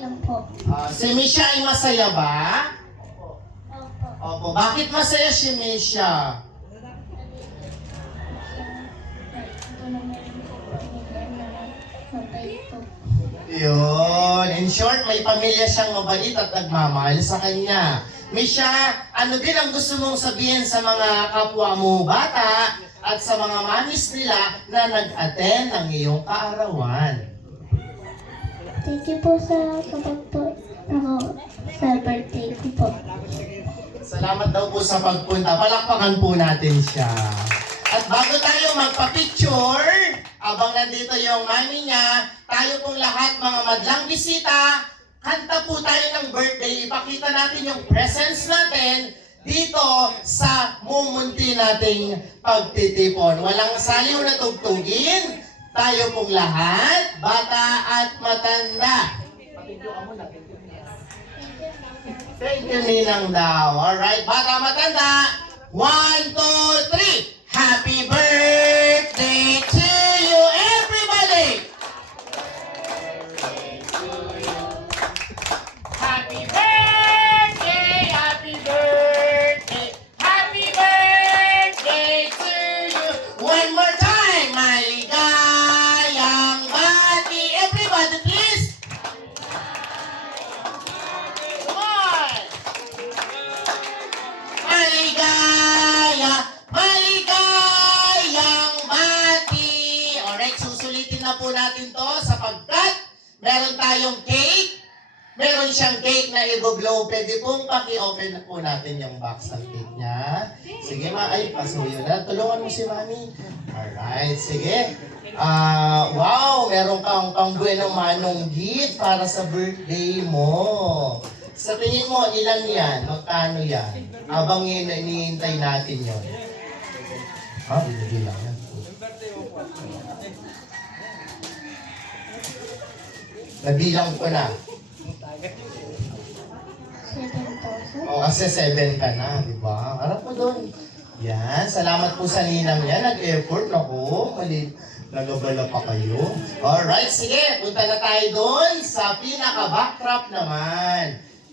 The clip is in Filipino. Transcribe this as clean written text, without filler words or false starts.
lang po. Si Misha ay masaya ba? Opo. Opo. Bakit masaya si Misha? Yun. In short, may pamilya siyang mabait at nagmamahal sa kanya. Misha, ano din ang gusto mong sabihin sa mga kapwa mo bata at sa mga mamis nila na nag-attend ng iyong kaarawan? Thank you po sa kapagpo ako sa birthday ko po. Salamat daw po sa pagpunta. Palakpakan po natin siya. At bago tayo magpa-picture, abang nandito yung mami niya, tayo pong lahat mga madlang bisita, kanta po tayo ng birthday. Ipakita natin yung presence natin dito sa mumunti nating pagtitipon. Walang saliw na tugtugin. Tayo pong lahat, bata at matanda. Thank you, Ninang daw. Alright, bata, matanda. 1, 2, 3. Happy birthday to you, everybody! Happy birthday, happy birthday, happy birthday to you. One more time, maligayang bati. Everybody, please. Come on. Maligayang bati. Alright, susulitin na po natin to sapagkat meron tayong cake. Meron siyang cake na i-blow. Pwede pong paki-open na po natin yung box ng cake niya. Sige ay, pasuyo na. Tulungan mo si Mami. Alright, sige. Wow, meron kang pangbuenong manong gift para sa birthday mo. Sa tingin mo, ilan yan? Magkano yan? Abang hinihintay natin yun. Binibilang yan. Nabilang ko na. 7,000. O, kasi 7 ka na, di ba? Harap mo doon. Yan, salamat po sa ninang yan. Nag-effort, naku. Nagabala pa kayo. Alright, sige. Punta na tayo doon sa pinaka-backdrop naman.